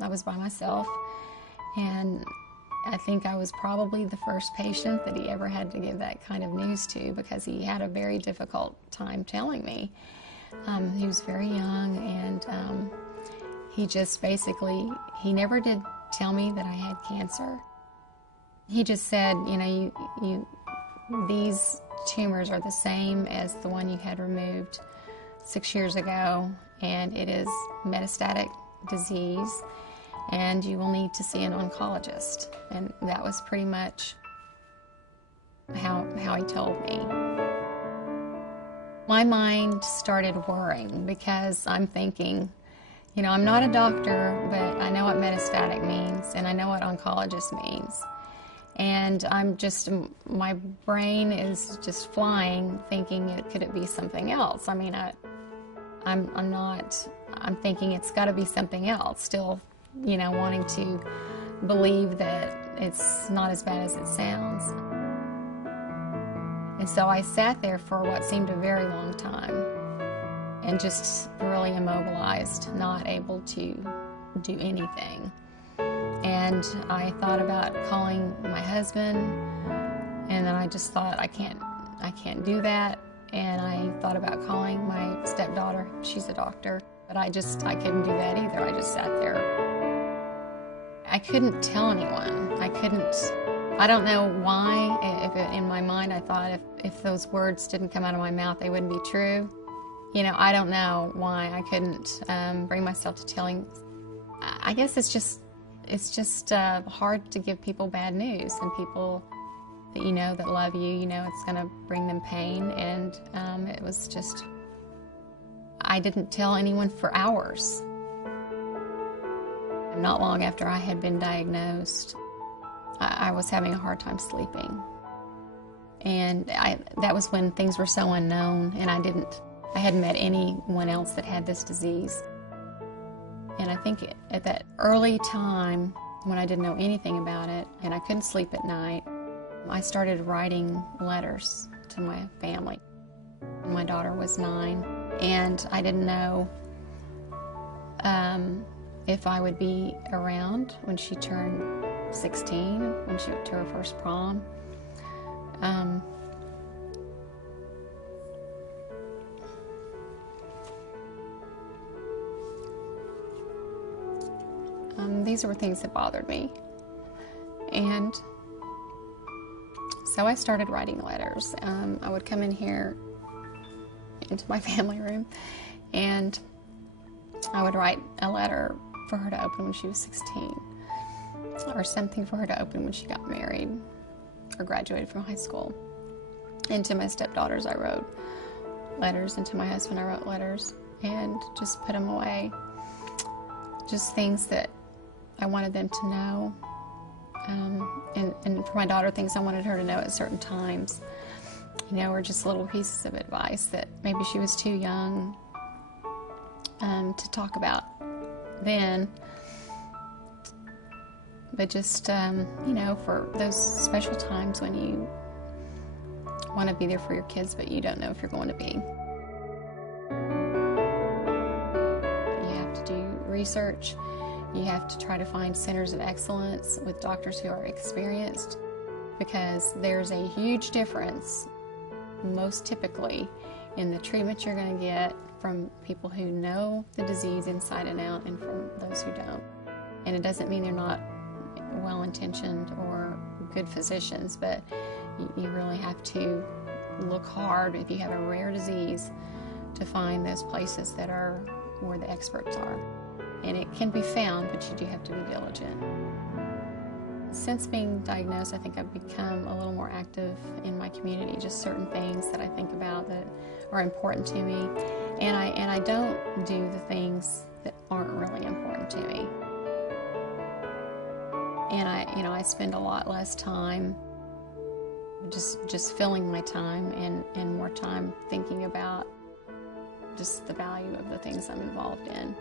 I was by myself, and I think I was probably the first patient that he ever had to give that kind of news to, because he had a very difficult time telling me. He was very young, and he just basically, he never did tell me that I had cancer. He just said, you know, these tumors are the same as the one you had removed 6 years ago, and it is metastatic disease, and you will need to see an oncologist. And that was pretty much how he told me. My mind started worrying, because I'm thinking, you know, I'm not a doctor, but I know what metastatic means, and I know what oncologist means. And my brain is just flying, thinking, could it be something else? I mean, I'm thinking it's got to be something else, still, you know, wanting to believe that it's not as bad as it sounds. And so I sat there for what seemed a very long time, and just really immobilized, not able to do anything. And I thought about calling my husband, and then I just thought, I can't do that. And I thought about calling my stepdaughter. She's a doctor, but I couldn't do that either. I just sat there. I couldn't tell anyone. I don't know why. In my mind, I thought if those words didn't come out of my mouth, they wouldn't be true. You know, I don't know why I couldn't bring myself to telling. I guess it's just hard to give people bad news, and people that you know that love you, you know it's going to bring them pain. And it was just, I didn't tell anyone for hours. Not long after I had been diagnosed, I was having a hard time sleeping. And that was when things were so unknown, and I hadn't met anyone else that had this disease. And I think at that early time, when I didn't know anything about it, and I couldn't sleep at night, I started writing letters to my family. My daughter was 9, and I didn't know if I would be around when she turned 16, when she went to her first prom. These were things that bothered me. And so I started writing letters. I would come in here into my family room, and I would write a letter for her to open when she was 16, or something for her to open when she got married or graduated from high school. And to my stepdaughters, I wrote letters, and to my husband, I wrote letters, and just put them away. Just things that I wanted them to know. And for my daughter, things I wanted her to know at certain times, you know, or just little pieces of advice that maybe she was too young to talk about then. But just, you know, for those special times when you want to be there for your kids, but you don't know if you're going to be. You have to do research. You have to try to find centers of excellence with doctors who are experienced, because there's a huge difference, most typically, in the treatment you're going to get from people who know the disease inside and out, and from those who don't. And it doesn't mean they're not well-intentioned or good physicians, but you really have to look hard, if you have a rare disease, to find those places that are where the experts are. And it can be found, but you do have to be diligent. Since being diagnosed, I think I've become a little more active in my community, just certain things that I think about that are important to me. And I don't do the things that aren't really important to me. And I spend a lot less time just filling my time, and more time thinking about just the value of the things I'm involved in.